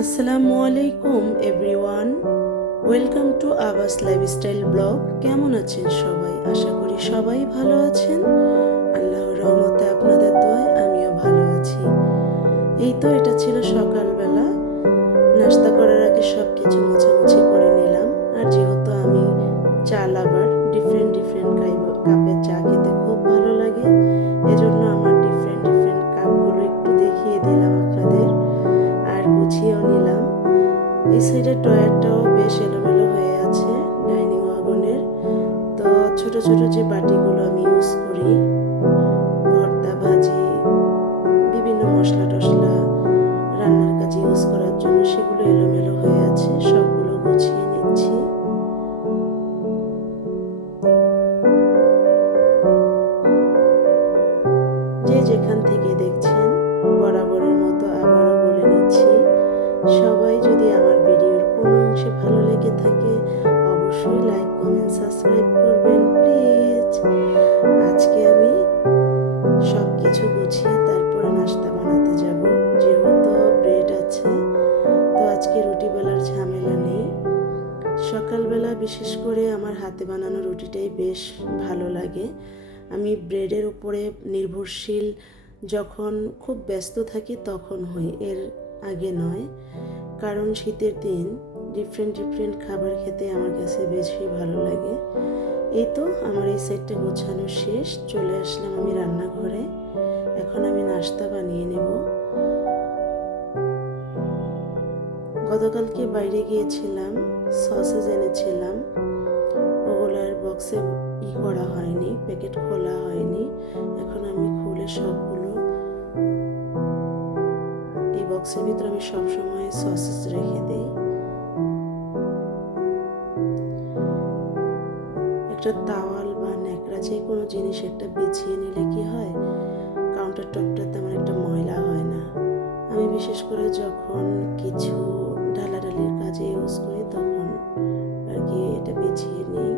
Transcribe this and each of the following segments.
আসসালামু আলাইকুম everyone, welcome to আবাস লাইফস্টাইল ব্লগ। কেমন আছেন সবাই? আশা করি সবাই ভালো আছেন। আল্লাহর রহমতে আপনাদের দোয়ায় আমিও ভালো আছি। এই তো এটা ছিল সকালবেলা, নাস্তা করার আগে সব কিছু মোছামুছি করে নিলাম। আর যেহেতু আমি চা লাভার, ডিফারেন্ট ডিফারেন্ট কাপের চা খেতে খুব ভালো লাগে, এজন্য আমার ডিফারেন্ট ডিফারেন্ট কাপগুলো একটু দেখিয়ে দিলাম আপনাদের, আর গুছিয়েও নিলাম। এই সাইডের টয়ারটাও বেশ এলোমেলো হয়ে আছে ডাইনিং ওয়াগনের। তো ছোট ছোট যে বাটিগুলো আমি ইউজ করি ভর্তা, ভাজি, বিভিন্ন মশলা টশলা রান্নার কাজে ইউজ করার জন্য, সেগুলো এলোমেলো হয়ে আছে, সবগুলো গুছিয়ে নিচ্ছি। যে যেখান থেকে দেখছেন, বরাবরের মতো আবারও বলে নিচ্ছি, সবাই যদি আমার ভিডিওর কোনো অংশে ভালো লেগে থাকে অবশ্যই লাইক, কমেন্ট, সাবস্ক্রাইব করবেন প্লিজ। আজকে আমি সব কিছু গুছিয়ে তারপরে নাস্তা বানাতে যাব। যেহেতু ব্রেড আছে, তো আজকে রুটি বেলার ঝামেলা নেই। সকালবেলা বিশেষ করে আমার হাতে বানানো রুটিটাই বেশ ভালো লাগে। আমি ব্রেডের উপরে নির্ভরশীল যখন খুব ব্যস্ত থাকি তখন হই, এর আগে নয়। কারণ শীতের দিন ডিফারেন্ট ডিফারেন্ট খাবার খেতে আমার কাছে বেশি ভালো লাগে। এই তো আমার এই সাইডটা গোছানো শেষ, চলে আসলাম আমি রান্নাঘরে। এখন আমি নাস্তা বানিয়ে নেব। গতকালকে বাইরে গিয়েছিলাম, সসেজ এনেছিলাম, ওগুলার বক্সে করা হয়নি, প্যাকেট খোলা হয়নি। এখন আমি খুলে সবগুলো এই বক্সের ভিতরে আমি সবসময় সসেজ রেখে দিই। একটা তাওয়াল বা ন্যাকড়া যে কোনো জিনিস একটা বিছিয়ে নিলে কি হয়, কাউন্টার টপটা তেমন একটা ময়লা হয় না। আমি বিশেষ করে যখন কিছু ঢালাঢালির কাজে ইউজ করি তখন আর কি এটা বিছিয়ে নিই।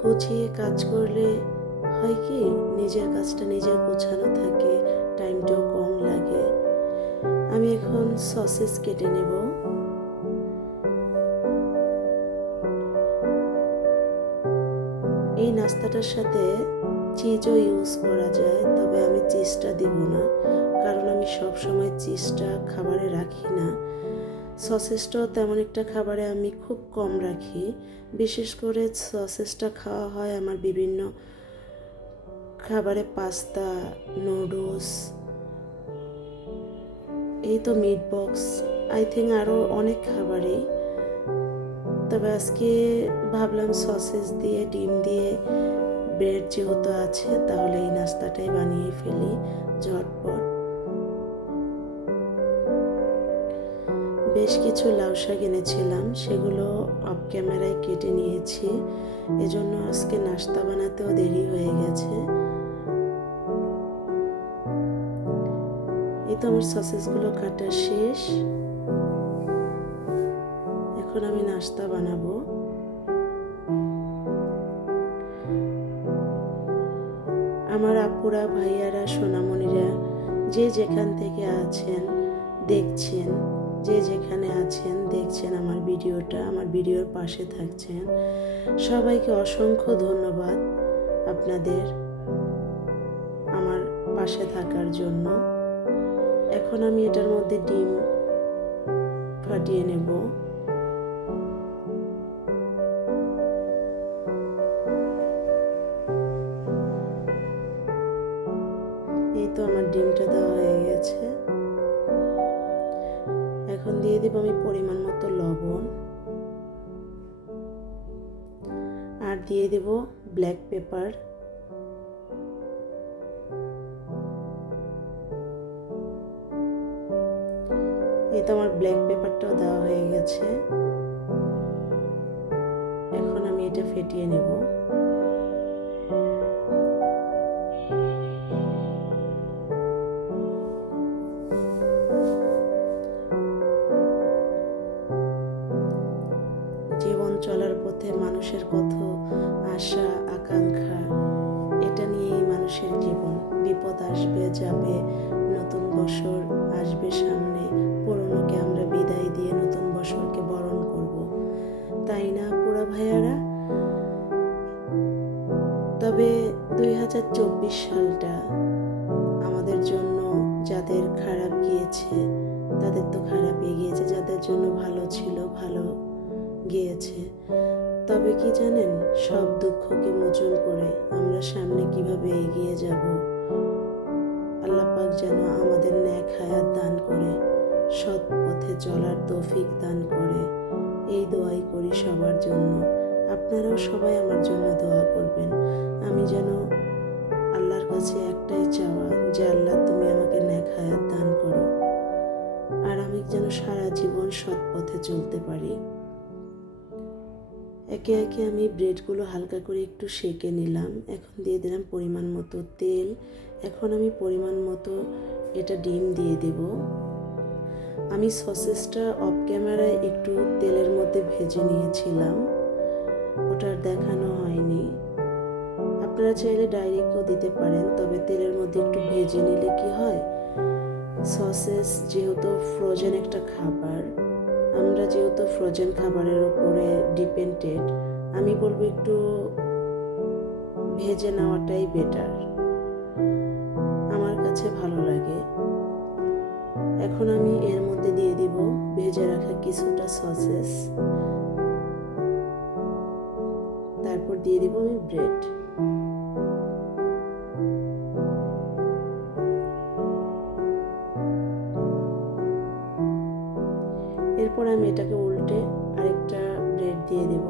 গুছিয়ে কাজ করলে হয় কি, নিজের কাজটা নিজের গোছানো থাকে, টাইমটাও কম লাগে। আমি এখন সসেস কেটে নেব। এই নাস্তাটার সাথে চিজও ইউজ করা যায়, তবে আমি চিজটা দিব না, কারণ আমি সব সময় চিজটা খাবারে রাখি না। সসেসটাও তেমন একটা খাবারে আমি খুব কম রাখি। বিশেষ করে সসেসটা খাওয়া হয় আমার বিভিন্ন খাবারে, পাস্তা, নুডলস, এই তো মিট বক্স, আই থিঙ্ক আরও অনেক খাবারই। তবে আজকে ভাবলাম সসেস দিয়ে, ডিম দিয়ে, ব্রেড যেহেতু আছে, তাহলে এই নাস্তাটাই বানিয়ে ফেলি ঝটপট। বেশ কিছু লাউ শাক এনেছিলাম, সেগুলো অফ ক্যামেরায় কেটে নিয়েছি, এজন্য আজকে নাস্তা বানাতেও দেরি হয়ে গেছে। এই তো আমার সসেসগুলো কাটা শেষ, এখন আমি নাস্তা বানাবো। আমার আপুরা, ভাইয়ারা, সোনামণিরা যে যেখান থেকে আছেন দেখছেন, যে যেখানে আছেন দেখছেন আমার ভিডিওটা, আমার ভিডিওর পাশে থাকছেন, সবাইকে অসংখ্য ধন্যবাদ আপনাদের আমার পাশে থাকার জন্য। এখন আমি এটার মধ্যে ডিম ফাটিয়ে নেব। এই তো আমার ডিমটা দেওয়া হয়ে গেছে। এখন দিয়ে দেব আমি পরিমাণ মতো লবণ, আর দিয়ে দেব ব্ল্যাক পেপার। এই তো আমার ব্ল্যাক পেপারটাও দেওয়া হয়ে গেছে। এখন আমি এটা ফেটিয়ে নেব। জীবন চলার পথে মানুষের কত আশা আকাঙ্ক্ষা, এটা নিয়েই মানুষের জীবন। বিপদ আসবে যাবে, নতুন বছর আসবে সামনে, পুরনোকে আমরা বিদায় দিয়ে নতুন বছরকে বরণ করব, তাই না পুরা ভাইয়ারা? তবে 2024 সালটা আমাদের জন্য যাদের খারাপ গিয়েছে তাদের তো খারাপই গিয়েছে, যাদের জন্য ভালো ছিল ভালো গিয়েছে। তবে কি জানেন, সব দুঃখকে মোচন করে আমরা সামনে কিভাবে এগিয়ে যাব, আল্লাহ পাক যেন আমাদের নেক হায়াত দান করে, সৎ পথে চলার তৌফিক দান করে, এই দোয়াই করি সবার জন্য। আপনারাও সবাই আমার জন্য দোয়া করবেন। আমি যেন আল্লাহর কাছে একটাই চাওয়া যে আল্লাহ তুমি আমাকে নেক হায়াত দান করো, আর আমি যেন সারা জীবন সৎ পথে চলতে পারি। একে একে আমি ব্রেডগুলো হালকা করে একটু সেঁকে নিলাম। এখন দিয়ে দিলাম পরিমাণ মতো তেল। এখন আমি পরিমাণ মতো এটা ডিম দিয়ে দেব। আমি সসেসটা অফ ক্যামেরায় একটু তেলের মধ্যে ভেজে নিয়েছিলাম, ওটার দেখানো হয়নি। আপনারা চাইলে ডাইরেক্টও দিতে পারেন, তবে তেলের মধ্যে একটু ভেজে নিলে কি হয়, সসেস যেহেতু ফ্রোজেন একটা খাবার, আমরা যেহেতু ফ্রোজেন খাবারের উপরে ডিপেন্ডেড, আমি বলবো একটু ভেজে নেওয়াটাই বেটার, আমার কাছে ভালো লাগে। এখন আমি এর মধ্যে দিয়ে দিব ভেজে রাখা কিছুটা সসেস, তারপর দিয়ে দিব আমি ব্রেড। এরপর আমি এটাকে উল্টে আরেকটা ব্রেড দিয়ে দেব।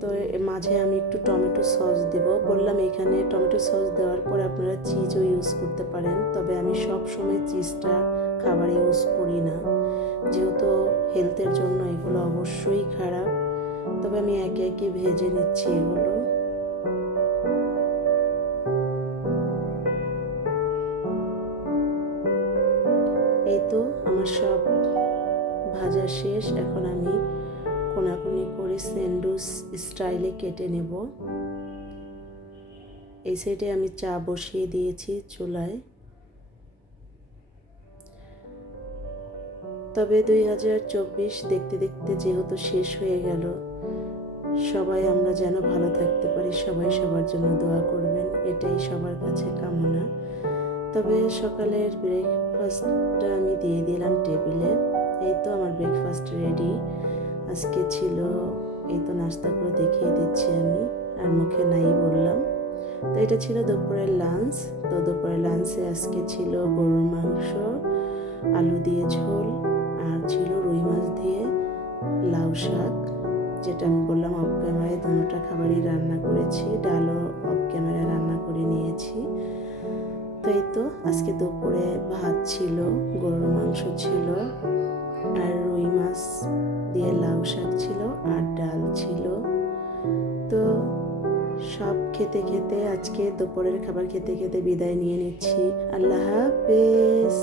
তো মাঝে আমি একটু টমেটো সস দেব। বললাম এখানে টমেটো সস দেওয়ার পর আপনারা চিজও ইউজ করতে পারেন, তবে আমি সব সময় চিজটা খাবারে ইউজ করি না, যেহেতু হেলথের জন্য এগুলো অবশ্যই খারাপ। তবে আমি একে একে ভেজে নিচ্ছি এগুলো। এই তো আমার সব ভাজা শেষ। এখন আমি কোনাকুনি করে স্যান্ডউইচ স্টাইলে কেটে নেব। এই সাইডে আমি চা বসিয়ে দিয়েছি চুলায়। তবে 2024 দেখতে দেখতে যেহেতু শেষ হয়ে গেল, সবাই আমরা যেন ভালো থাকতে পারি, সবাই সবার জন্য দোয়া করবেন, এটাই সবার কাছে কামনা। তবে সকালের ব্রেকফাস্টটা আমি দিয়ে দিলাম টেবিলে। এই তো আমার ব্রেকফাস্ট রেডি। আজকে ছিল, এই তো নাস্তাগুলো দেখিয়ে দিচ্ছি আমি, আর মুখে নাই বললাম। তো এটা ছিল দুপুরের লাঞ্চ। তো দুপুরের লাঞ্চে আজকে ছিল গরুর মাংস, আলু দিয়ে ঝোল, আর ছিল রুই মাছ দিয়ে লাউ শাক, যেটা আমি বললাম অফ ক্যামেরায় দুটোটা খাবারই রান্না করেছি, ডালও অফ ক্যামেরায় রান্না করে নিয়েছি। তো এই তো আজকে দুপুরে ভাত ছিল, গরুর মাংস ছিল, আর রুই মাছ দিয়ে লাউ শাক ছিল, আর ডাল ছিল। তো সব খেতে খেতে আজকে দুপুরের খাবার খেতে খেতে বিদায় নিয়ে নিচ্ছি। আল্লাহ হাফেজ।